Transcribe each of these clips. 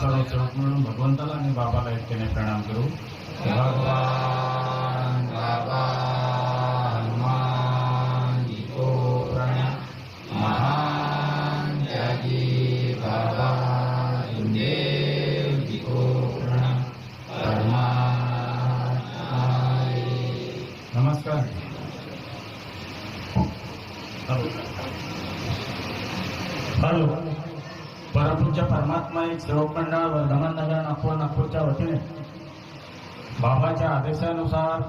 सर्व सेवक मिळून भगवंताला आणि बाबाला एकट्याने प्रणाम करू. भगवान बाबा हनुमान जी को प्रणाम. महान त्यागी बाबा गुरुदेव जी को प्रणाम. नमस्कार. हॅलो. परमपूज्य परमात्मा एक सेवक मंडळ वर्धमान नगर नागपूरच्या वतीने बाबाच्या आदेशानुसार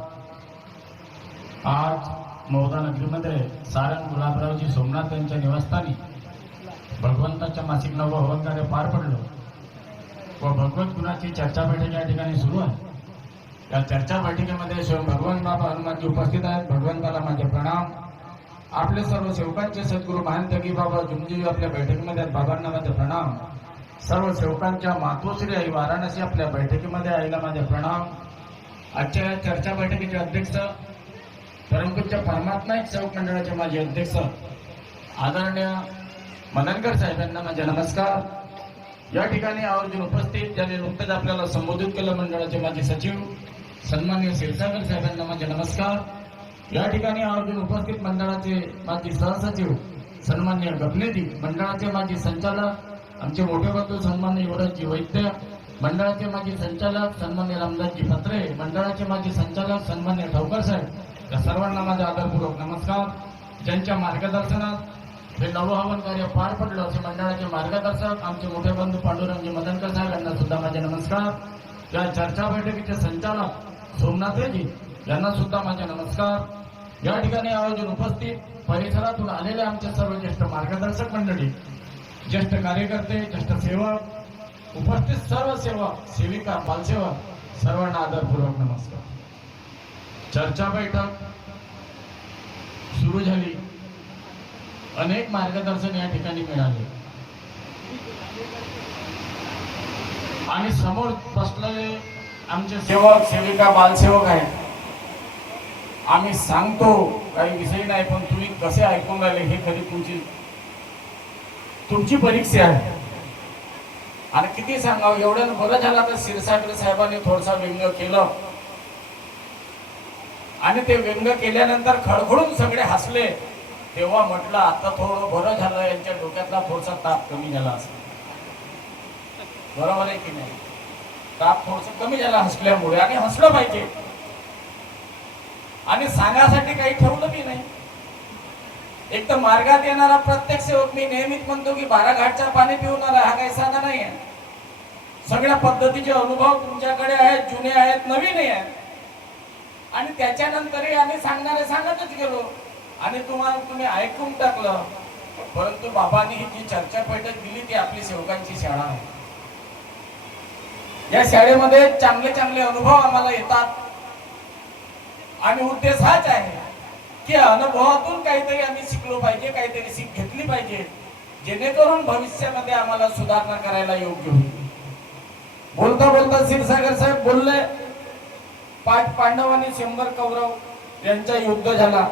आज मौदा नगरीमध्ये सारंग गुलाबरावजी सोमनाथ यांच्या निवासस्थानी भगवंताच्या मासिक नव हवन कार्य पार पडलं व भगवत गुणाची चर्चा बैठक या ठिकाणी सुरू आहे. या चर्चा बैठकीमध्ये स्वयं भगवान बाबा हनुमानजी उपस्थित आहेत. भगवंताला माझे प्रणाम. आपले सर्व सेवकांचे सद्गुरू महान त्यागी बाबा जुमजी आपल्या बैठकीमध्ये आहेत. बाबांना माझे प्रणाम. सर्व सेवकांच्या मातोश्री आई वाराणसी आपल्या बैठकीमध्ये आईला माझे प्रणाम. आजच्या या चर्चा बैठकीचे अध्यक्ष परमपूज्य परमात्मा एक सेवक मंडळाचे माजी अध्यक्ष आदरणीय मननकर साहेबांना माझे नमस्कार. या ठिकाणी आवर्जून उपस्थित ज्यांनी नुकतेच आपल्याला संबोधित केलं मंडळाचे माजी सचिव सन्माननीय क्षीरसागर साहेबांना माझे नमस्कार. या ठिकाणी आवर्जून उपस्थित मंडळाचे माजी सहसचिव सन्माननीय गपनेजी, मंडळाचे माजी संचालक आमचे मोठे बंधू सन्माननीय युवराजजी वैद्य, मंडळाचे माजी संचालक सन्माननीय रामदासजी पत्रे, मंडळाचे माजी संचालक सन्माननीय ठावकर साहेब, या सर्वांना माझा आदरपूर्वक नमस्कार. ज्यांच्या मार्गदर्शनात हे नवहवन कार्य पार पडलं असे मंडळाचे मार्गदर्शक आमचे मोठे बंधू पांडुरंगजी मदनकर साहेब यांना सुद्धा माझे नमस्कार. या चर्चा बैठकीचे संचालक सोमनाथजी यांना सुद्धा माझे नमस्कार. या ठिकाणी आयोजन उपस्थित परिसरातून आलेले आमचे सर्व ज्येष्ठ मार्गदर्शक मंडळी, ज्येष्ठ कार्यकर्ते, ज्येष्ठ सेवक, उपस्थित सर्व सेवक, सेविका, बालसेवक सर्वांना आदरपूर्वक नमस्कार. चर्चा बैठक सुरू झाली. अनेक मार्गदर्शन या ठिकाणी मिळाले आणि समोर बसलेले आमचे सेवक, सेविका, बालसेवक आहेत. आम्ही सांगतो काही विषय नाही, पण तुम्ही कसे ऐकून राहिले हे खरी तुमची परीक्षा आहे. आणि किती सांगावं, एवढ्यानं बरं झालं तर क्षीरसागर साहेबांनी थोडसा व्यंग केलं आणि ते व्यंग केल्यानंतर खळखळून सगळे हसले. तेव्हा म्हटलं आता थोडं बरं झालं, यांच्या डोक्यातला थोडासा ताप कमी झाला असं. बरोबर आहे की नाही? ताप थोडस कमी झाला हसल्यामुळे, आणि हसलं पाहिजे. आणि सांगासाठी काही ठेवलं बी नाही. एक तर मार्गात येणारा प्रत्येक सेवक मी नेहमीच म्हणतो की 12 घाटच्या पाणी पिवणारा हा काही साधा नाही आहे. सगळ्या पद्धतीचे अनुभव तुमच्याकडे आहेत, जुने आहेत, नवीन आहेत. आणि त्याच्यानंतरही आम्ही सांगणारे सांगतच गेलो आणि तुम्ही ऐकून टाकलं. परंतु बाबांनी ही जी चर्चा बैठक दिली ती आपली सेवकांची शाळा आहे. या शाळेमध्ये चांगले चांगले अनुभव आम्हाला येतात आणि उद्देश हाच आहे की अनुभवातून काहीतरी आम्ही शिकलो पाहिजे, काहीतरी शिक घेतली पाहिजे, जेणेकरून भविष्यामध्ये आम्हाला सुधारणा करायला योग्य होईल. बोलता बोलता क्षीरसागर साहेब बोलले, 5 पांडव आणि 100 कौरव यांचा युद्ध झाला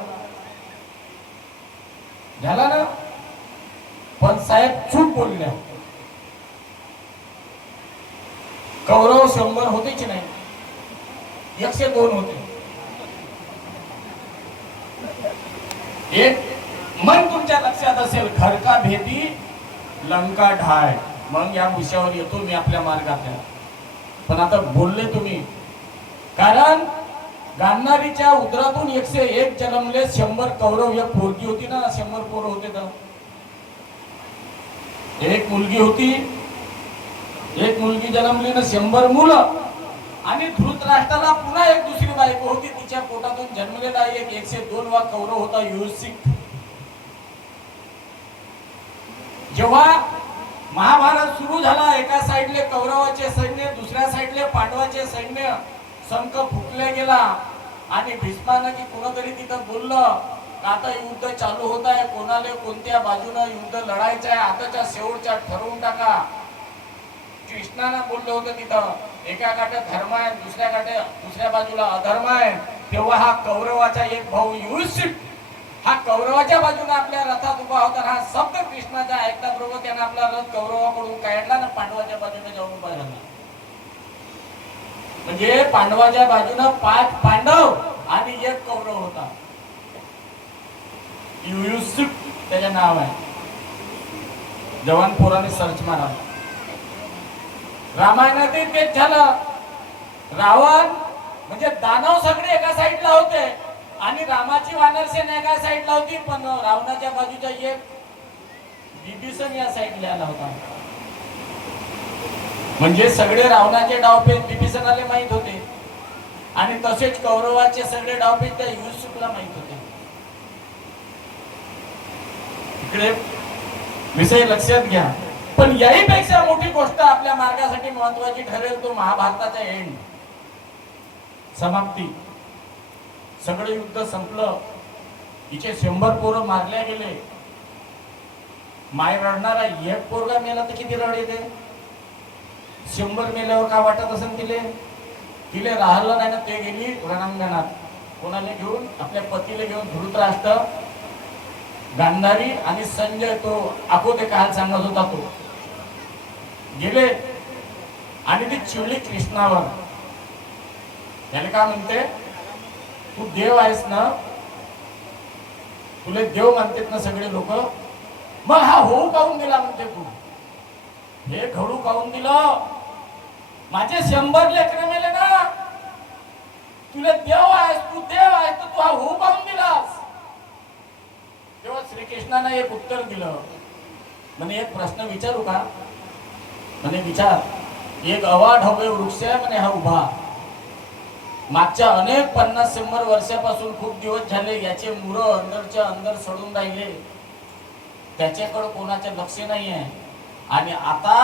ना. पण साहेब चूक बोलल्या. कौरव 100 होते की नाही, 102 होते. एक मन तुमच्या लक्षात असेल, घर का भेदी लंका ढाय. मग या विषयावर येतो मी आपल्या मार्गात. पण आता बोलले तुम्ही, कारण गांधारीच्या उदरातून 101 जन्मले, 100 कौरव. एक पोरगी होती ना, 100 पोरं होते ना. एक मुलगी होती, एक मुलगी जन्मली ना, 100 मुलं. आणि धृतराष्ट्राला पुन्हा एक दुसरी बायको होती, तिच्या पोटातून जन्मलेला एक 102 वा कौरव होता युधिष्ठिर. जेव्हा महाभारत सुरू झाला, एका साइडले कौरवाचे सैन्य, दुसऱ्या साइडले पांडवाचे सैन्य. संख फुकले गेला आणि भीष्मानं की कोणतरी तिथं बोललं, आता युद्ध चालू होत आहे, कोणाला कोणत्या बाजूने युद्ध लढायचं आहे, आताच्या शेवटच्या ठरवून टाका. कृष्णानं बोललं होतं तिथं, एका काठी धर्म आहे, दुसऱ्या बाजूला अधर्म आहे. तेव्हा हा कौरवाचा एक भाऊ युधिष्ठिर हा कौरवाच्या बाजूने आपल्या रथात उभा होता. हा शब्द कृष्णाचा ऐकल्याबरोबर त्याने आपला रथ कौरवाकडून काढला ना पांडवाच्या बाजूने जाऊन उभा राहिला. म्हणजे पांडवाच्या बाजूने 5 पांडव आणि 1 कौरव होता. युयुत्सुक त्याचे नाव आहे. जवान पोराने सर्च मारा. रामायणातील तेच झालं. रावण म्हणजे दानव सगळे एका साईडला होते आणि रामाची वानर सेना एका साईडला होती, पण रावणाच्या बाजूच्या एक विभीषण या साईडला आला होता. म्हणजे सगळे रावणाचे डावपेच विभीषणाला माहित होते आणि तसेच कौरवाचे सगळे डावपेच त्या युयुत्सुकला माहित होते. इकडे विषय लक्षात घ्या. पण याहीपेक्षा मोठी गोष्ट आपल्या मार्गासाठी महत्वाची ठरेल तो महाभारताचा एंड, समाप्ती. सगळं युद्ध संपलं. हिचे 100 पोरं मारल्या गेले. माय रडणारा एक पोरगा मेला तर किती रड येते. 100 मेल्यावर का वाटत असेल तिले. तिले राहिलं नाही ना. ते गेली रणांगणात कोणाला घेऊन, आपल्या पतीला घेऊन. धृतराष्ट्र, गांधारी आणि संजय, तो आखोते काल सांगत होता, तो गेले आणि ती चिडली कृष्णावर. त्याला काय म्हणते, तू देव आहेस ना, तुला देव मानतात ना सगळे लोक, मग हा होऊ काऊन दिला म्हणते. तू हे घडू काऊन दिलं. माझे 100 लेकरं मेले ना. तुला देव आहेस, तू देव आहेस, तर तू हा होऊ काऊन दिलास. तेव्हा श्रीकृष्णानं एक उत्तर दिलं. म्हणे एक प्रश्न विचारू का. म्हणे विचार. एक अवाढव्य वृक्ष आहे म्हणे हा उभा. मागच्या अनेक 50-100 वर्षापासून खूप दिवस झाले याचे मुळ अंदरच्या अंदर सडून राहिले. त्याच्याकडे कोणाचे लक्ष नाही आहे. आणि आता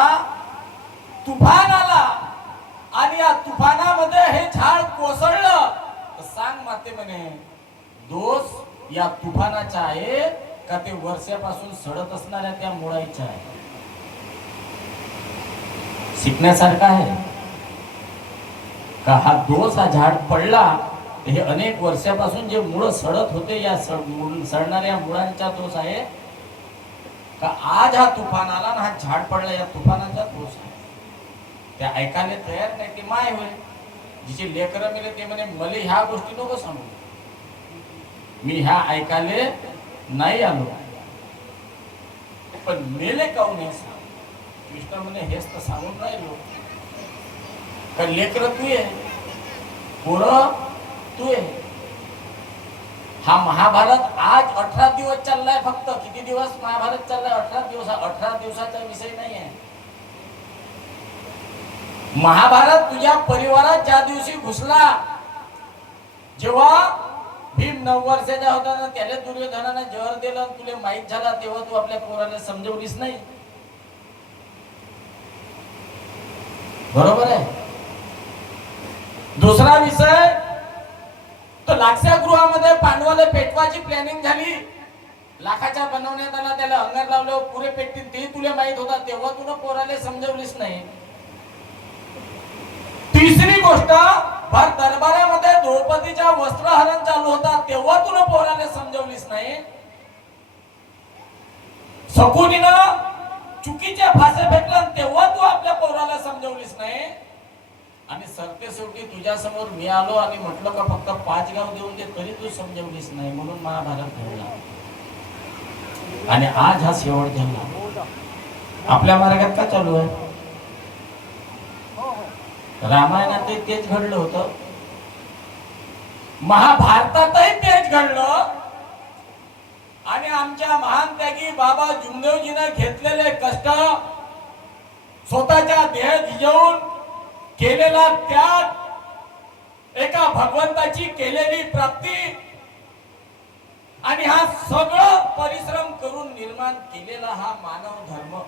तुफान आला आणि या तुफानामध्ये हे झाड कोसळलं तर सांग माते म्हणे, दोष या तुफानाचा आहे का ते वर्षापासून सडत असणाऱ्या त्या मुळाचा आहे. शिकण्यासारखा आहे का हा दोष. हा झाड पडला हे अनेक वर्षापासून जे मुळ सडत होते या सडणाऱ्या मुळांचा दोष आहे का आज हा तुफान आला ना हा झाड पडला या तुफानाचा दोष आहे. ते ऐकायला तयार नाही. ते माय होय. जिचे लेकरं मेले ते म्हणे मला ह्या गोष्टी नको सांगू, मी ह्या ऐकायला नाही आलो. पण मेले काऊन हे सांग. कृष्ण म्हणे हेच तर सांगून राहिलो का लेकर तू आहे, पोरं तू आहे. हा महाभारत आज 18 दिवस चाललाय. फक्त किती दिवस महाभारत चाललाय. 18 दिवस. हा 18 दिवसाचा विषय नाही आहे. महाभारत तुझ्या परिवारात ज्या दिवशी घुसला, जेव्हा भीम 9 वर्षाचा होता ना, त्याला दुर्योधनाने जहर दिलं, तुला माहित झाला, तेव्हा तू आपल्या पोराला समजवलीस नाही. बरोबर आहे. दुसरा विषय तर लाक्षागृहामध्ये पांडवाला पेटवाची प्लॅनिंग झाली. लाखाच्या बनवण्यात आला, त्याला अंगार लावलं, पुरे पेटतील, ते तुला माहित होता, तेव्हा तुला पोराला समजवलीस नाही. तिसरी गोष्ट, भर दरबारामध्ये द्रौपदीच्या वस्त्रहरण चालू होता, तेव्हा तुला पोराला समजवलीस नाही. शकुनीनं चुकीच्या फासे फेकला, तेव्हा तू आपल्या पोराला समजवलीस नाही. आणि सरते शेवटी तुझ्या समोर मी आलो आणि म्हटलं का फक्त 5 गाव देऊन दे, तरी तू समजवलीस नाही. म्हणून महाभारत घडला आणि आज हा शेवट झाला. आपल्या मार्गात का चालू आहे. रामायणात तेच घडलं होतं, महाभारतातही तेच घडलं. आणि आमच्या महान त्यागी बाबा जुमदेवजीने घेतलेले कष्ट, स्वतःच्या देह झिजवून केलेला त्याग, एका भगवंताची केलेली प्राप्ती आणि हा सगळं परिश्रम करून निर्माण केलेला हा मानव धर्म.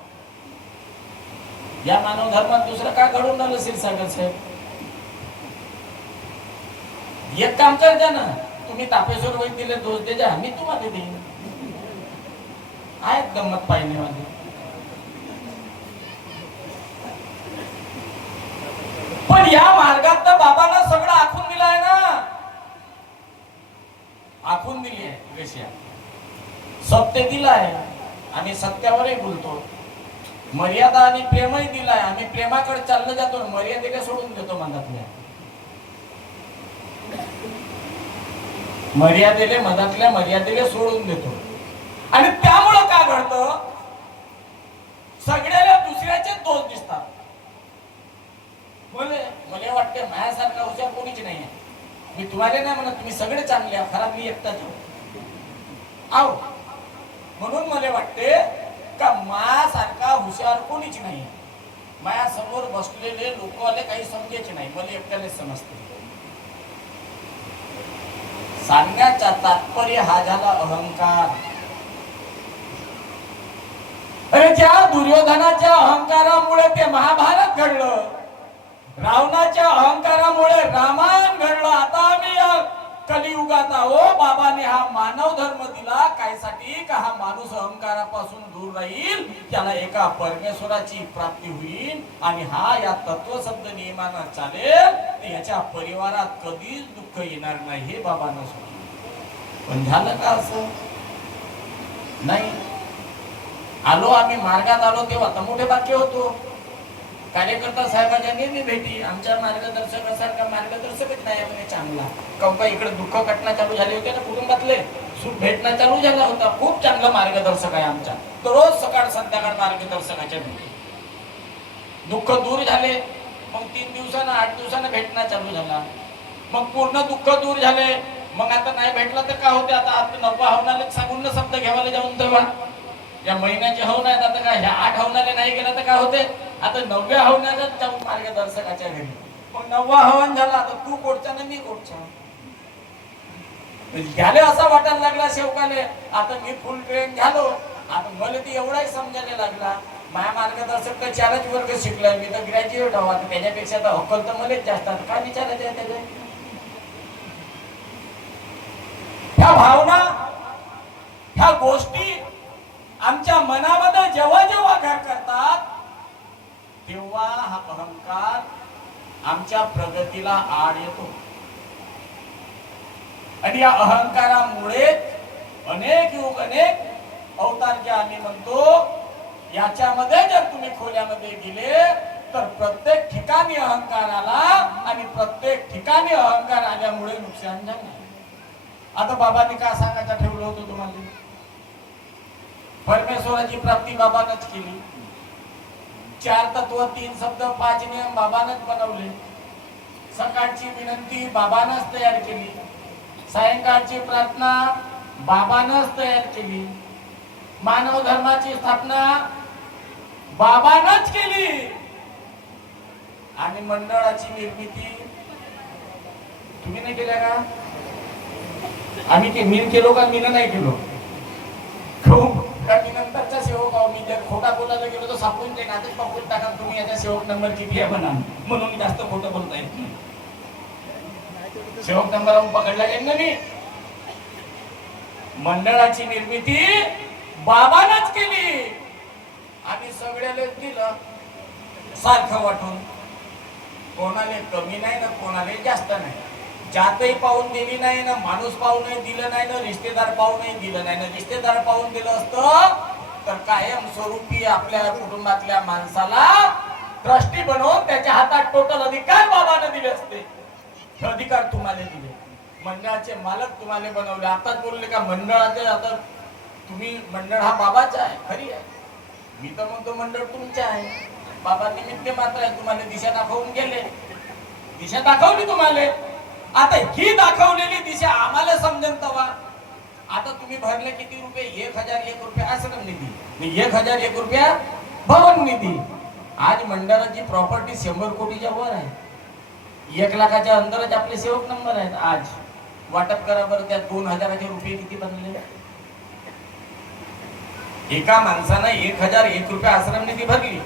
या मानव धर्मात दुसरं काय घडून आलं क्षीरसागर साहेब. एक काम कर द्या ना, तुम्ही तापेश्वर वैद्यला दोष दे जा, मी तुम्हाला देईन. आहेत गंमत पाहिजे माझी. पण या मार्गात तर बाबांना सगळं आखून दिलं आहे ना. आखून दिली आहे रेषा. सत्य दिलाय, आम्ही सत्यावरही बोलतो. मर्यादा आणि प्रेमही दिलाय, आम्ही प्रेमाकडे चाललं जातो, मर्यादेला सोडून देतो मनातल्या. मर्यादेला सोडून देतो. आणि त्यामुळं काय घडतं, सगळ्याला दुसऱ्याचे दोष दिसतात. मला वाटतं माझ्यासारखा हुशार कोणीच नाही. मी तुम्हाला नाही म्हणत, तुम्ही सगळे चांगले आहात, खराब मी एकटाच आहो. म्हणून मला वाटते का माझ्यासारखा हुशार कोणीच नाही. माझ्या समोर बसलेले लोक आले काही समजायचे नाही, मला एकट्यानेच समजते. सांगण्याचा तात्पर्य हा झाला अहंकार. अरे ज्या दुर्योधनाच्या अहंकारामुळे ते महाभारत घडलं, रावणाच्या अहंकारामुळे रामायण घडलं. आता आम्ही या कलियुगात आहो. बाबाने हा मानव धर्म दिला कायसाठी, का हा माणूस अहंकारापासून दूर राहील, त्याला एका परमेश्वराची प्राप्ती होईल आणि हा या तत्वशब्द नियमानं चालेल, तर याच्या परिवारात कधीच दुःख येणार नाही, हे बाबांना सांगितलं. पण झालं का असं? नाही. आलो आम्ही मार्गात आलो तेव्हा तर मोठे वाक्य होतो. कार्यकर्ता साहेबांच्या नेहमी भेटी, आमच्या मार्गदर्शकासारखा मार्गदर्शकच नाही म्हणजे चांगला. कंपा इकडे दुःख कटणं चालू झाले होते ना कुटुंबातले, सुख भेटणं चालू झाला होता. खूप चांगला मार्गदर्शक आहे आमचा. तर रोज सकाळ संध्याकाळ मार्गदर्शकाच्या भेटी. दुःख दूर झाले, मग 3 दिवसानं 8 दिवसानं भेटणं चालू झाला. मग पूर्ण दुःख दूर झाले, मग आता नाही भेटलं तर काय होते, आता 9व्या हवनाला सांगून ना शब्द घ्यावायला जाऊन तेव्हा या महिन्याचे हवन आहेत, आता काय ह्या 8 हवनाला नाही गेला तर काय होते, आता 9व्या हवनालाच जाऊन मार्गदर्शकाच्या घरी. मग 9वा हवन झाला, आता तू कोडचा ना मी कोडचा. झाले असा वाटायला लागला सेवकाले, आता मी फुल ट्रेन झालो. आता मला ती एवढाही समजायला लागला, माझ्या मार्गदर्शक तर 4च वर्ग शिकलाय, मी तर ग्रॅज्युएट आहो. आता त्याच्यापेक्षा तर अक्कल तर मलाच जास्त. काय विचारायचं आहे त्याच्या? ह्या भावना, ह्या गोष्टी आमच्या मनामध्ये जेव्हा जेव्हा घर करतात, तेव्हा हा अहंकार आमच्या प्रगतीला आड येतो. आणि या अहंकारामुळे अनेक युग, अनेक अवतार जे आम्ही म्हणतो, याच्यामध्ये जर तुम्ही खोल्यामध्ये गेले तर प्रत्येक ठिकाणी अहंकार आला आणि प्रत्येक ठिकाणी अहंकार आल्यामुळे नुकसान झालं. आता बाबांनी काय सांगायचं ठेवलं होतं तुम्हाला? परमेश्वराची प्राप्ती बाबानच केली. 4 तत्व, 3 शब्द, 5 नियम बाबानच बनवले. सकाळची विनंती बाबानच तयार केली. सायंकाळची प्रार्थना बाबानच तयार केली. मानव धर्माची स्थापना बाबानच केली. आणि मंडळाची निर्मिती तुम्ही नाही केल्या का? आम्ही ते मीन केलो का? मीन नाही केलो. खूप मी नंतरचा सेवक आहो. मी जर खोटा बोलायला गेलो तर सापडून ते नातेच पकडून टाका, तुम्ही याचा सेवक नंबर किती आहे म्हणा, म्हणून जास्त खोटं बोलता येत नाही. सेवक नंबर पकडला गेल ना मी. मंडळाची निर्मिती बाबानच केली आणि सगळ्याला दिलं सारखं वाटून. कोणाला कमी नाही ना कोणाला जास्त नाही. जातही पाहून दिली नाही ना, माणूस पाहूनही दिलं नाही ना, रिश्तेदार पाहूनही दिलं नाही ना. रिश्तेदार पाहून दिलं असतं तर कायम स्वरूपी आपल्या कुटुंबातल्या माणसाला ट्रस्टी बनवून त्याच्या हातात टोटल अधिकार बाबाने दिले असते. अधिकार तुम्हाला दिले, मंडळाचे मालक तुम्हाला बनवले. आताच बोलले का मंडळाचे, आता तुम्ही मंडळ हा बाबाचा आहे. खरी आहे, मी तर म्हणतो मंडळ तुमचे आहे. बाबा निमित्त मात्र आहे, तुम्हाला दिशा दाखवून गेले. दिशा दाखवली तुम्हाला. आता ही दाखवलेली दिशा आम्हाला समजेल तवा. आता तुम्ही भरले किती रुपये? 1001 रुपये आश्रम निधी, 1001 रुपया भवन निधी. आज मंडळाची प्रॉपर्टी 100 कोटीच्या वर आहे. 1 लाखाच्या अंदरच आपले सेवक नंबर आहेत. आज वाटप करा बरं, त्यात 2000 रुपये किती बनले? एका माणसानं 1001 रुपया आश्रम निधी भरली,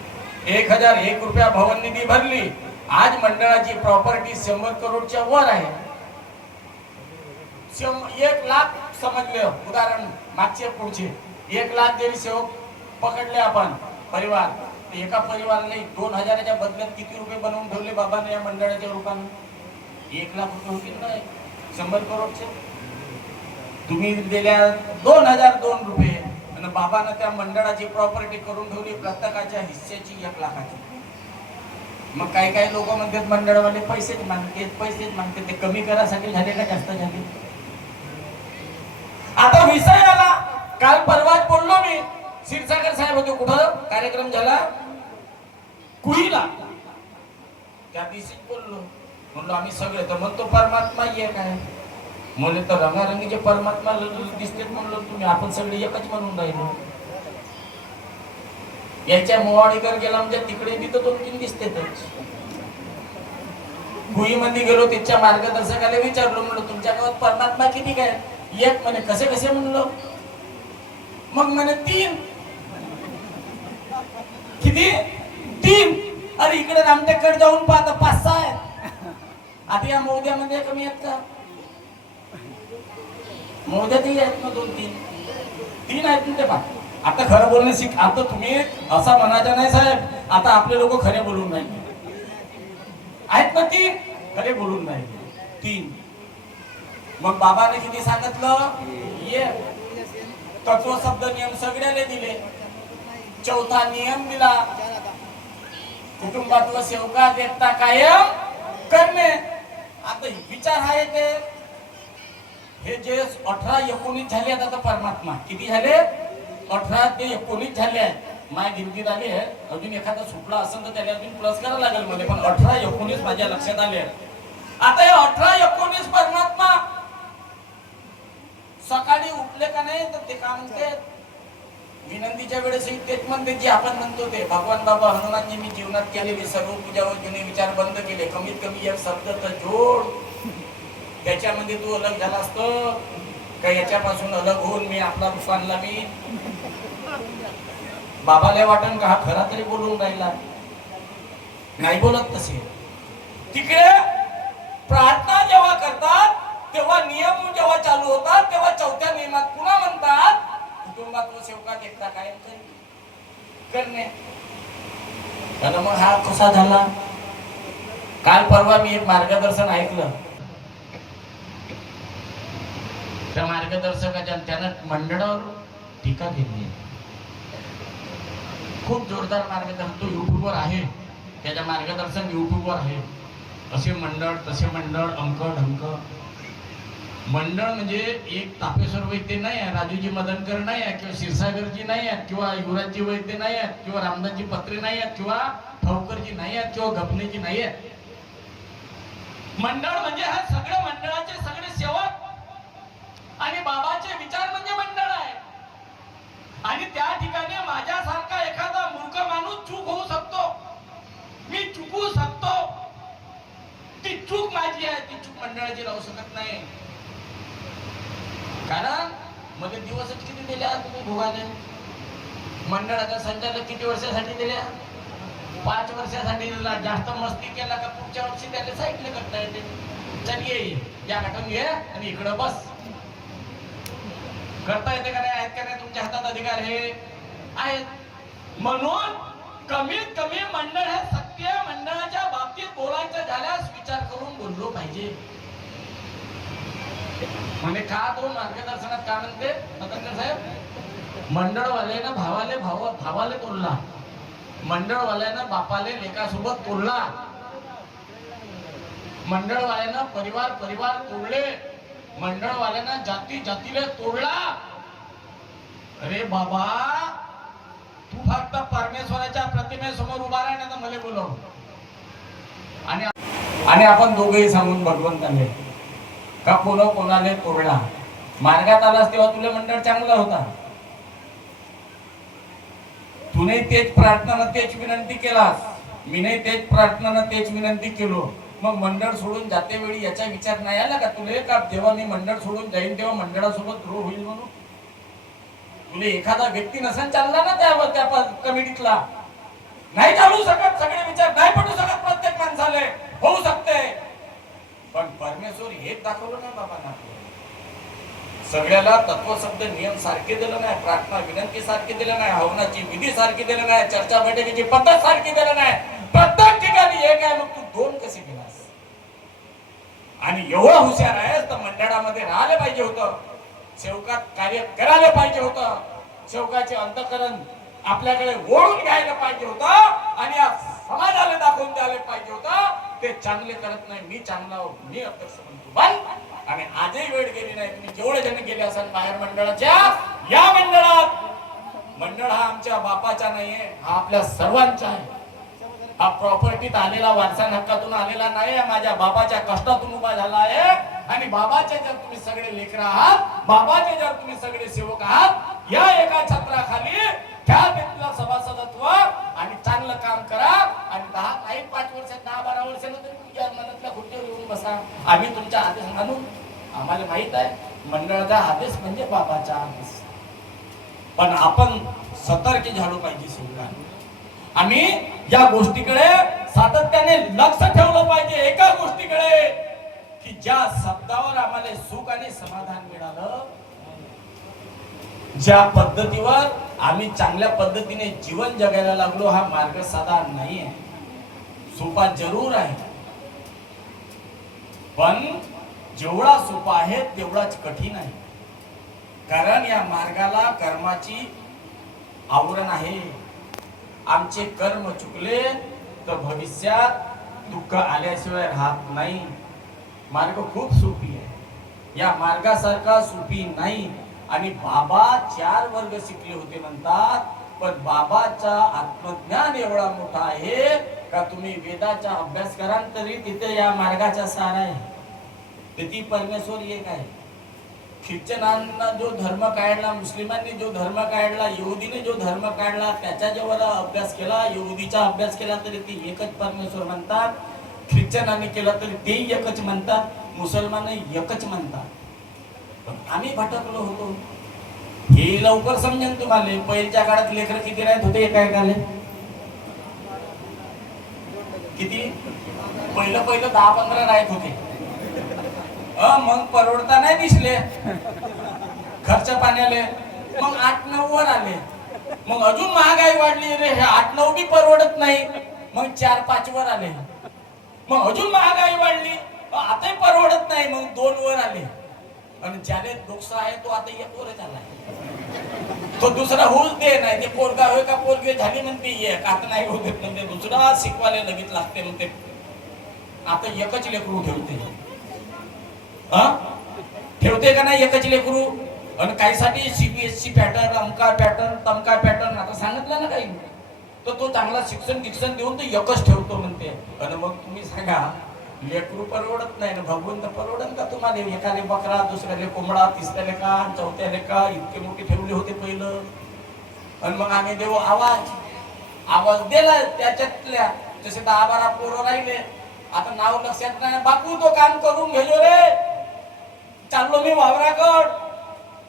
1001 रुपया भवन निधी भरली. आज मंडळाची प्रॉपर्टी 100 करोडच्या वर आहे. 1 लाख समजले उदाहरण, मागचे पुढचे 1 लाख जरी सेवक पकडले आपण परिवार, एका परिवाराने 2000च्या बदल्यात किती रुपये बनवून ठेवले बाबाने या मंडळाच्या रूपाने? 1 लाख रुपये होतील ना 100 करोडचे. तुम्ही दिल्या 2002 रुपये आणि बाबानं त्या मंडळाची प्रॉपर्टी करून ठेवली प्रत्येकाच्या हिस्सेची 1 लाखाची. मग काही काही लोक म्हणतात मंडळवाले पैसेच मागते ते कमी करासाठी झाले का जास्त झाले. आता विषय आला, काल परवाच बोललो मी, क्षीरसागर साहेब होते, कुठं कार्यक्रम झाला, कुईला. त्या दिवशीच बोललो, म्हणलो आम्ही सगळे, तर म्हणतो परमात्मा एक आहे. मुले तर रंगारंगीचे परमात्मा दिसतेत म्हणलो, तुम्ही आपण सगळे एकच म्हणून राहिलो. याच्या मोवाडीकर गेला म्हणजे तिकडे बी तर 2-3 दिसतेतच. कुई मध्ये गेलो, तिच्या मार्गदर्शकाला विचारलो, म्हणलो तुमच्या गावात परमात्मा किती काय? एक म्हणे. कसे कसे म्हणलो? मग म्हणे 3. किती? 3. अरे इकडे रामटेककडे जाऊन पाहता 5-6 आहेत. आता या मोद्यामध्ये कमी आहेत का? मोद्यातही आहेत ना 2-3 आहेत ना ते पा. आता खरं बोलणं शिक. आता तुम्ही असा म्हणायचा नाही साहेब, आता आपले लोक खरे बोलून नाही आहेत ना 3 खरे बोलून नाही 3. मग बाबाने किती सांगितलं? तत्व शब्द नियम सगळ्याला दिले. 4था नियम दिला, कुटुंबातलं सेवका एकता कायम करणे. आता विचार हा येते, हे जे 18-19 झाले आहेत, आता परमात्मा किती झाले? 18 ते 19 झाले आहेत. माय गिनतीत आली आहे, अजून एखादा सुटला असेल तर त्याला अजून प्लस करायला लागेल मला, पण 18-19 माझ्या लक्षात आले. आता हे 18-19 परमात्मा सकाळी उठले का नाही तर ते काय म्हणते, विनंतीच्या वेळेस तेच म्हणते जे आपण म्हणतो ते, भगवान बाबा हनुमानजी मी जीवनात केलेली सर्व पूजा व जुने विचार बंद केले, कमीत कमी एक शब्द तर जोड, त्याच्यामध्ये तू अलग झाला असतो का? याच्यापासून अलग होऊन मी आपला रूप आणला. मी बाबाला वाटण का हा खरा तरी बोलून राहिला, नाही बोलत तसे. तिकडे प्रार्थना जेव्हा करतात तेव्हा नियम जेव्हा चालू होतात तेव्हा 4थ्या नियमात पुन्हा म्हणतात कुटुंबात व सेवकात एकता कायम करणे. आणि मग हा कसा झाला? काल परवा मी एक मार्गदर्शन ऐकलं, त्या मार्गदर्शकाच्या त्यानं मंडळावर टीका केली. खूप जोरदार मार्गदर्शन, तो युट्यूबवर आहे, त्याच्या मार्गदर्शन युट्यूबवर आहे. असे मंडळ तसे मंडळ, अंक ढंक मंडळ म्हणजे एक तापेश्वर वैद्य नाही आहे, राजूजी मदनकर नाही आहे, किंवा क्षीरसागरजी नाही आहेत, किंवा युवराजजी वैद्य नाही आहेत, किंवा रामदासजी पत्रे नाही आहेत, किंवा ठवकरजी नाही आहेत, किंवा गपनेजी नाही आहेत. मंडळ म्हणजे हा सगळे मंडळाचे सगळे सेवक आणि बाबाचे विचार म्हणजे मंडळ आहे. आणि त्या ठिकाणी माझ्यासारखा एखादा मूर्ख माणूस चूक होऊ शकतो, मी चुकू शकतो. ती चूक माझी आहे, ती चूक मंडळाची राहू शकत नाही. कारण मध्ये दिवसच किती दिल्या तुम्ही भोगाने? मंडळाचा संचालक किती वर्षासाठी दिल्या? 5 वर्षासाठी दिला. जास्त मस्ती केला का पुढच्या वर्षी त्याला साईडला करता येते. चल ये या गाठून घे आणि इकडं बस. करता येते का नाही? आहेत का नाही तुमच्या हातात अधिकार? हे आहेत. म्हणून कमीत कमी मंडळ हे सत्य मंडळाच्या बाबतीत बोलायचं झाल्यास विचार करून बोललो पाहिजे. म्हणजे का तो मार्गदर्शनात का म्हणते मदनकर साहेब, मंडळवाल्यानं भावाले तोडला, मंडळवाल्यानं बापाले लेकासोबत तोडला, मंडळवाल्यानं परिवार तोडले, मंडळवाल्यानं जातीले तोडला. अरे बाबा, तू फक्त परमेश्वराच्या प्रतिमेसमोर उभा राह, नाही तर मला बोलव. आणि आपण दोघेही सांगून भगवंताने का कोणाले तोडला. मार्गात आलास तेव्हा तुला मंडळ चांगला होता, तुने तेच प्रार्थना तेच विनंती केलास, मीने तेच प्रार्थना तेच विनंती केलो. मग मंडळ सोडून जाते वेळी याचा विचार नाही आला का तुले, का जेव्हा मी मंडळ सोडून जाईन तेव्हा मंडळासोबत द्रोह होईल म्हणून? तुले एखादा व्यक्ती नसेल चालला ना त्या कमिटीतला, नाही चालू शकत, सगळे विचार नाही पटू शकत प्रत्येक माणसाले, होऊ शकते. पण परमेश्वर हेच दाखवलं नाही बाबांना. सगळ्याला तत्व शब्द नियम सारखे दिलं नाही, प्रार्थना विनंती सारखी दिलं नाही, हवनाची विधी सारखी दिलं नाही, चर्चा बैठकीची पद्धत सारखी दिलं नाही. प्रत्येक ठिकाणी एक आहे, मग तू 2 कसे केलास? आणि एवढा हुशार आहेस तर मंडळामध्ये राहिले पाहिजे होतं. सेवकात कार्य करायला पाहिजे होतं. सेवकाचे अंतःकरण आपल्याकडे ओढून घ्यायला पाहिजे होतं आणि या समाजाला दाखवून द्यायला पाहिजे होतं. ते चांगले करत नाही. मी चांगला मी अध्यक्ष म्हणतो पण आणि आजही वेळ गेली नाही. तुम्ही जेवढे जण गेले असाल बाहेर मंडळाच्या, या मंडळात मंडळ हा आमच्या बापाचा नाहीये, हा आपल्या सर्वांचा आहे. हा प्रॉपर्टीत आलेला वारसा हक्कातून आलेला नाही, माझ्या बाबाच्या कष्टातून उभा झाला आहे. आणि बाबाचे जर तुम्ही सगळे लेकर आहात, बाबाचे जर तुम्ही सगळे सेवक आहात, या एका छत्राखाली घ्या तिथलं सभासदत्व आणि चांगलं काम करा. आणि 10 काही 5 वर्षात 10-12 वर्षानं तरी तुमच्या मनातल्या खुर्चीवर येऊन बसा. आम्ही तुमचा आदेश मानू. आम्हाला माहित आहे मंडळाचा आदेश म्हणजे बाबाचा आदेश. पण आपण सतर्क झालो पाहिजे सेवकांनी. आम्ही या गोष्टीकडे सातत्याने लक्ष ठेवलं पाहिजे. एका गोष्टीकडे की ज्या शब्दावर आम्हाला सुख आणि समाधान मिळालं, ज्या पद्धतीवर आम्ही चांगल्या पद्धतीने जीवन जगायला लागलो, हा मार्ग साधा नाही आहे. सोपा जरूर आहे, पण जेवढा सोपा आहे तेवढाच कठीण आहे. कारण या मार्गाला कर्माची आवरण आहे. आमचे कर्म चुकले तर भविष्यात दुःख आल्याशिवाय राहत नाही. मार्ग खूप सोपी आहे, या मार्गासारखा सोपी नाही. आणि बाबा 4 वर्ग शिकले होते म्हणतात, पण बाबाचा आत्मज्ञान एवढा मोठा आहे का तुम्ही वेदाचा अभ्यास करा तरी तिथे या मार्गाचा सार आहे. तिथे परमेश्वर एक आहे. ख्रिश्चनांना जो धर्म काढला, मुस्लिमांनी जो धर्म काढला, यहुदीने जो धर्म काढला, त्याच्या जेव्हा अभ्यास केला, यहुदीचा अभ्यास केला तरी ते एकच परमेश्वर म्हणतात. ख्रिश्चनांनी केला तरी ते एकच म्हणतात, मुसलमान एकच म्हणतात. पण आम्ही भटकलो होतो. हे लवकर समजेल तुम्हाला. पहिल्या काळात लेकर किती राहत होते एका एकाले? किती? पहिलं 10-15 राहत होते. मग परवडता नाही दिसले खर्च पाण्याले. मग 8-9 वर आले. मग अजून महागाई वाढली रे, हे 8-9 बी परवडत नाही. मग 4-5 वर आले. मग अजून महागाई वाढली, आताही परवडत नाही. मग 2 वर आले. आणि ज्याने दोष आहे तो आता 1 वरच आलाय. तो दुसरा होऊच दे नाही. ते पोरगा होय का पोरगी झाली म्हणते एक, आता नाही होत म्हणते दुसरा शिकवायला लगेच लागते म्हणते. आता एकच लेकरू ठेवते का नाही एकच लेकरू. आणि काहीसाठी CBSE पॅटर्न, अमका पॅटर्न, तमका पॅटर्न आता सांगितलं ना काही, तर तो चांगला शिक्षण देऊन तो एकच ठेवतो म्हणते. आणि मग तुम्ही सांगा लेकरू परवडत नाही ना, भगवंत परवडन का तुम्हाला? एकाले बकरा, दुसऱ्याले कोंबडा, तिसऱ्याले का, चौथ्याले का, इतके मोठे ठेवले होते पहिलं. आणि मग आम्ही देऊ आवाज दिला त्याच्यातल्या तसे 10-12 पोरं राहिले. आता नाव लक्षात नाही. बापू तो काम करून घेलो रे, चाललो मी वावराकड.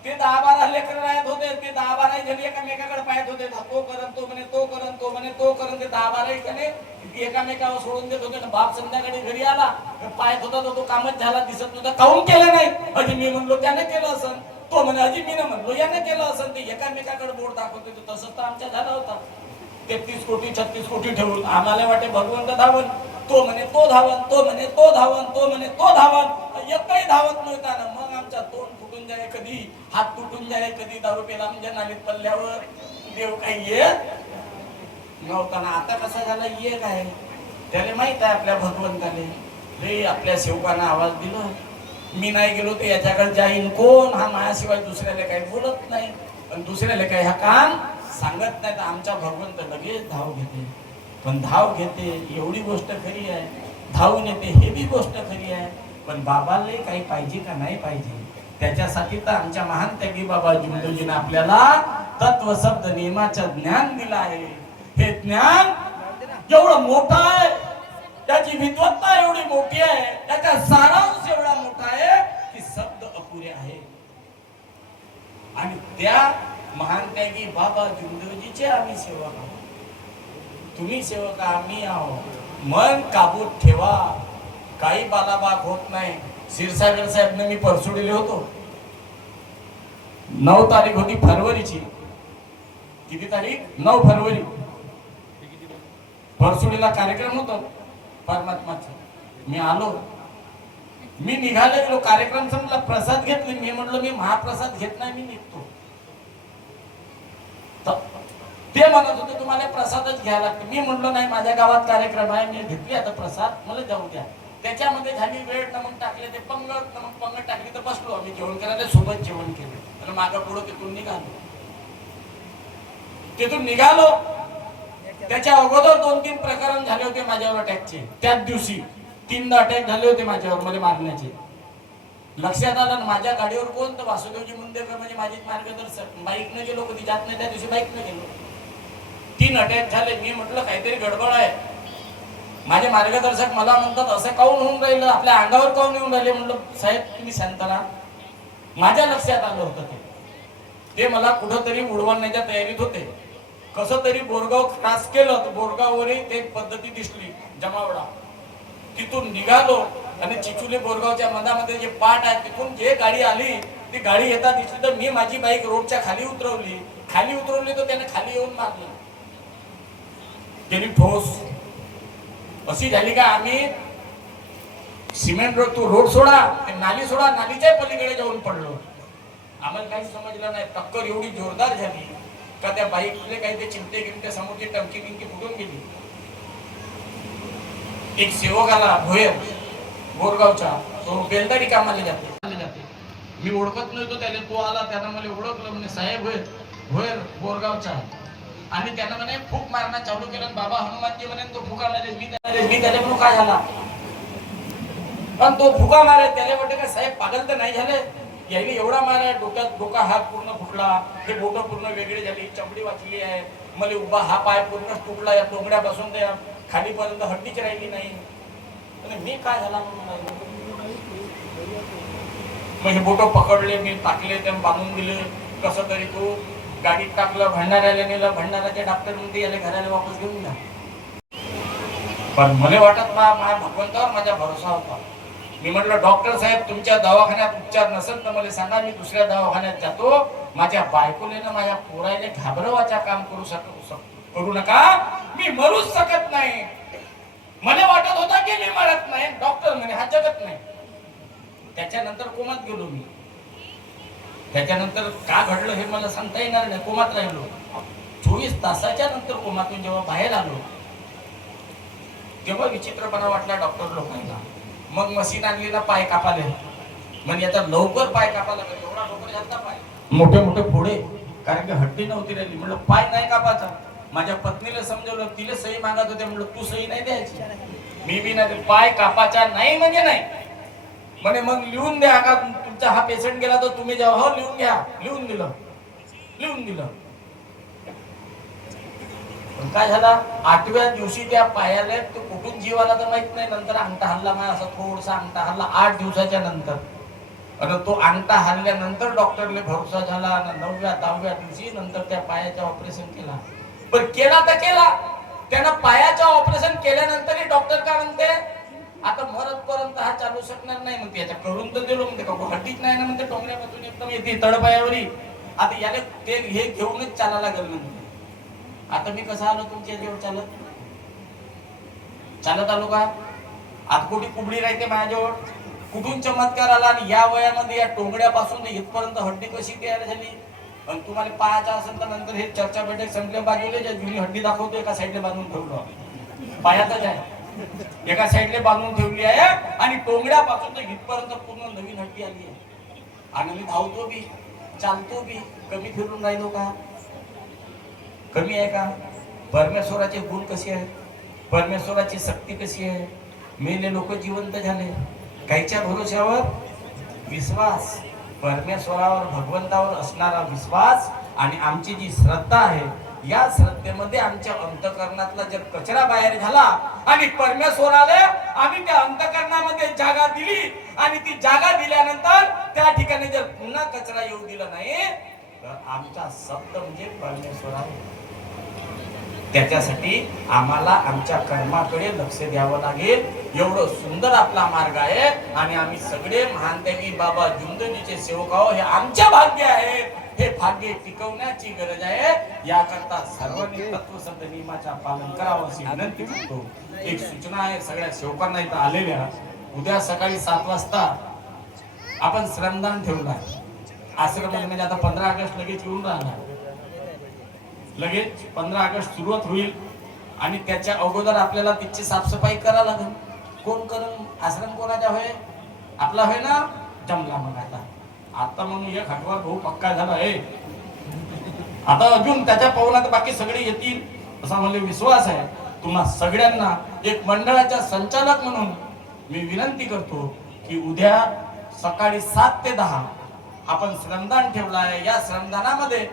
ते 10-12 लेकर राहत होते. ते 10-12 जण एकामेकाकडे पाहत होते. तो करन तो म्हणे, तो करन तो म्हणे, तो करन. ते 10-12 जणे एकामेकावर सोडून देत होते. बाप संध्याकाळी घरी आला, पाहत होता तो कामच झाला दिसत नव्हता. काहून केलं नाही? अजी मी म्हणलो त्याने केलं असं. तो म्हणे अजी मी न म्हणलो याने केलं असं. ते एकामेकाकडे बोट दाखवते. तसंच तर आमच्या झाला होता. 33 कोटी 36 कोटी ठेवून आम्हाला वाटे भगवंत धावन. तो म्हणे तो धावन, तो म्हणे तो धावन, तो म्हणे तो धावन. एकही धावत नव्हता ना. मग आमचा तोंड फुटून जाय, कधी हात तुटून जाय, कधी दारू पेला म्हणजे नालीत पडल्यावर. देव काही येत नव्हता ना. आता कसा झाला ये काय त्याला माहित आहे आपल्या भगवंताने. रे आपल्या सेवकांना आवाज दिला, मी नाही गेलो तर याच्याकडे जाईन कोण? हा माझ्याशिवाय दुसऱ्याला काही बोलत नाही आणि दुसऱ्याला काही हा काम सांगत नाही. तर आमचा भगवंत लगेच धाव घेते. पण धाव घेते एवढी गोष्ट खरी आहे, धावून येते हे बी गोष्ट खरी आहे. पण बाबाला काही पाहिजे का नाही पाहिजे? त्याच्यासाठी तर आमच्या महान त्यागी बाबा जुमदोजीने आपल्याला तत्व शब्द नियमाचं ज्ञान दिलं आहे. हे ज्ञान एवढं मोठं आहे, त्याची विद्वत्ता एवढी मोठी आहे, त्याचा सारांश एवढा मोठा आहे की शब्द अपुरे आहे. आणि त्या महान त्यागी बाबा जुमदोजीचे आम्ही सेवक आहोत. तुम्ही सेवक आम्ही आहोत. मन काबूत ठेवा, काही बालाबाग होत नाही. क्षीरसागर साहेबने मी परसुडीले होतो. 9 तारीख होती फरवरीची. किती तारीख? 9 फरवरी. परसुडीला कार्यक्रम होता परमात्माचा. मी आलो मी निघालो गेलो, कार्यक्रम संपला, प्रसाद घेतली. मी म्हटलं मी महाप्रसाद घेत नाही, मी निघतो. ते म्हणत होते तुम्हाला प्रसादच घ्यायला लागते. मी म्हटलं नाही, माझ्या गावात कार्यक्रम आहे, मी घेतली आता प्रसाद, मला जाऊ द्या. त्याच्यामध्ये झाली वेळ, नमक टाकले, ते पंगत टाकली, तर बसलो आम्ही जेवण करायला, सोबत जेवण केलं आणि मागं पुढं तिथून निघालो. त्याच्या अगोदर 2-3 प्रकरण झाले होते माझ्यावर अटॅकचे. त्याच दिवशी 3दा अटॅक झाले होते माझ्यावर, मला मारण्याचे. लक्षात आलं. माझ्या गाडीवर कोण? तर वासुदेवजी मुंदेकर म्हणजे माझीच मार्गदर्शक. बाईकने गेलो, कधी जात नाही, त्या दिवशी बाईकने गेलो. 3 अटॅक झाले. मी म्हटलं काहीतरी गडबड आहे. माझे मार्गदर्शक मला म्हणतात असं काऊन होऊन राहिलं, आपल्या अंगावर काऊन येऊन राहिले. म्हटलं साहेब तुम्ही शांत राहा. माझ्या लक्षात आलं होतं ते मला कुठंतरी उडवण्याच्या तयारीत होते. कसं तरी बोरगाव क्रॉस केलं, तर बोरगाववरही ते पद्धती दिसली जमावडा. तिथून निघालो आणि चिचुली बोरगावच्या मधामध्ये जे पाट आहे, तिथून जे गाडी आली, ती गाडी येता दिसली, तर मी माझी बाईक रोडच्या खाली उतरवली. तर त्याने खाली येऊन मारली. त्यांनी ठोस अशी झाली का, आम्ही सिमेंट रोड, तो रोड सोडा, नाली सोडा, नालीच्या पलीकडे जाऊन पडलो. आम्हाला काही समजलं नाही. टक्कर एवढी जोरदार झाली का त्या बाईकले काही ते चिमटे गिमटे समोरची टंकी बिंकी फुटून गेली. एक सेवक आला भोयर बोरगावचा, तो बेलदारी कामाला जाते. मी ओळखत नव्हतो त्याला. तो आला, त्यानं मला ओळखलं. म्हणे साहेब भोयर बोरगावचा. आणि त्यानं म्हणे फूक मारणं चालू केलं. बाबा हनुमानजी म्हणे तो फुका मारे. मी त्याला म्हणून काय झाला, पण तो फुका मारे. त्याला वाटतं का साहेब पागल तर नाही झाले, याने एवढा मारा, डोका हात पूर्ण फुटला, हे बोट पूर्ण वेगळी झाली, चमडी वाचली आहे, मला उभा हा पाय पूर्ण तुटला, या टोंगड्यापासून त्या खालीपर्यंत हड्डीच राहिली नाही. मी काय झाला मग हे बोट पकडले, मी टाकले, ते बांधून दिले. कसं तरी तू गाडीत टाकलं, भंडाऱ्याला नेलं. भंडाऱ्याच्या डॉक्टर म्हणते याला घराला वापस घेऊन जा. पण मला वाटत माझ्या भगवंतावर माझा भरोसा होता. मी म्हटलं डॉक्टर साहेब तुमच्या दवाखान्यात उपचार नसेल तर मला सांगा, मी दुसऱ्या दवाखान्यात जातो. माझ्या बायकोने ना माझ्या पोराला घाबरवायचं काम करू नका. मी मरूच शकत नाही. मला वाटत होता की मी मरत नाही. डॉक्टर म्हणे हा जगत नाही. त्याच्यानंतर कोमात गेलो मी. त्याच्यानंतर का घडलं हे मला सांगता येणार नाही. कोमात राहिलो. 24 तासाच्या नंतर कोमातून जेव्हा बाहेर आलो, तेव्हा विचित्रपणा वाटला डॉक्टर लोकांना. मग मशीन आणली ना, पाय कापाले. म्हणजे आता लवकर पाय कापायला एवढा लवकर झाला पाय, मोठे मोठे फोडे, कारण की हड्डी नव्हती राहिली. म्हटलं पाय नाही कापायचा. माझ्या पत्नीला समजवलं, तिला सही मागत होते. म्हटलं तू सही नाही द्यायची, मी बी नाही. पाय कापायचा नाही म्हणजे नाही म्हणे. मग लिहून द्या का तुमचा हा पेशंट गेला तर तुम्ही जाऊ. हो लिहून घ्या. लिहून दिलं. काय झाला, 8व्या दिवशी त्या पायाला तो कुठून जीव आला तर माहित नाही. नंतर अंगठा हल्ला, माझा असा थोडासा अंगठा हल्ला 8 दिवसाच्या नंतर. आणि तो अंगठा हल्ल्यानंतर डॉक्टरले भरोसा झाला. 9व्या-10व्या दिवशी नंतर त्या पायाचं ऑपरेशन केला. पण केला तर केला. त्यानं पायाचं ऑपरेशन केल्यानंतरही डॉक्टर काय म्हणते, आता मरतपर्यंत हा चालू शकणार नाही. मग त्याच्या करून तर दिलो म्हणते, का हड्डीच नाही ना म्हणते, टोंगऱ्यापासून एकदम येते तळपायावरी. आता याला ते हे घेऊनच चालायला लागेल म्हणते. आता मी कसं आलो तुमच्या जवळ, चालत आलो का? आता कुठे कुबडी राहते माझ्याजवळ, कुठून चमत्कार आला. आणि या वयामध्ये या टोंगड्यापासून इथपर्यंत हड्डी कशी तयार झाली. आणि तुम्हाला पाहायचं असेल तर नंतर हे चर्चा बैठक संपल्या बाजूला ज्या जुनी हड्डी दाखवतो, एका साईडला बांधून ठेवलं, पायातच आहे, एका साईडला बांधून ठेवली आहे. आणि टोंगड्यापासून तर इथपर्यंत पूर्ण नवीन हड्डी आली आहे. आणि मी धावतो बी, चालतो बी. कमी फिरून राहिलो का? कमी आहे का? परमेश्वराचे गुण कसे आहेत, परमेश्वराची शक्ती कशी आहे. मेले लोक जिवंत झाले. कायच्या भरोश्यावर? विश्वास. परमेश्वरावर, भगवंतावर असणारा विश्वास आणि आमची जी श्रद्धा आहे, या श्रद्धेमध्ये आमच्या अंतकरणातला जर कचरा बाहेर झाला आणि परमेश्वराला आम्ही त्या अंतकरणामध्ये जागा दिली, आणि ती जागा दिल्यानंतर त्या ठिकाणी जर पुन्हा कचरा येऊ दिला नाही, तर आमचा शब्द म्हणजे परमेश्वर आहे. त्याच्यासाठी आम्हाला आमच्या कर्माकडे लक्ष द्यावं लागेल. एवढं सुंदर आपला मार्ग आहे. आणि आम्ही सगळे महानतेगी बाबा जुंदनीचे सेवक आहोत. हे आमचे भाग्य आहे. हे भाग्य टिकवण्याची गरज आहे. याकरता सर्वांनी तत्वसंध नियमाचा पालन करावं अशी विनंती करतो. एक सूचना आहे सगळ्या सेवकांना इथं आलेल्या, उद्या सकाळी 7 वाजता आपण श्रमदान ठेवलं आहे आश्रमामध्ये. म्हणजे आता 15 ऑगस्ट लगेच येऊन राहणार, लगेच 15 ऑगस्ट सुरुवात होईल आणि त्याच्या अगोदर आपल्याला तिची साफसफाई करा लागेल. कोण करून? आश्रम कोणाचा होय? आपला होय ना? जमला मग आता मग एक हटवा भाऊ पक्का झाला आहे. आता अजून त्याच्या पावलात बाकी सगळे येतील असा मला विश्वास आहे. तुम्हा सगळ्यांना एक मंडळाचा संचालक म्हणून मी विनंती करतो की उद्या सकाळी 7 ते 10 आपण श्रमदान ठेवलं आहे. या श्रमदानामध्ये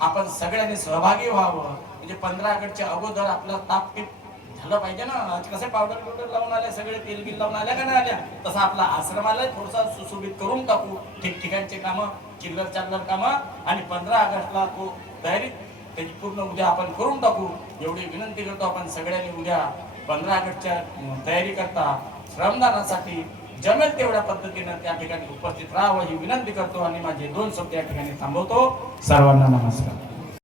आपण सगळ्यांनी सहभागी व्हावं. म्हणजे 15 ऑगस्टच्या अगोदर आपलं तापपीठ झालं पाहिजे ना. आज कसे पावडर लावून आले, सगळे तेल बिल लावून आल्या का नाही आल्या, तसं आपला आश्रमाला थोडसा सुशोभित करून टाकू. ठिकठिकाणचे कामं, चिल्लर चाल्लर कामं आणि 15 ऑगस्टला तो तयारी त्याची पूर्ण उद्या आपण करून टाकू. एवढी विनंती करतो. आपण सगळ्यांनी उद्या 15 ऑगस्टच्या तयारी करता श्रमदानासाठी जमेल तेवढ्या पद्धतीनं त्या ठिकाणी उपस्थित राहावं ही विनंती करतो आणि माझे 2 शब्द या ठिकाणी थांबवतो. सर्वांना नमस्कार.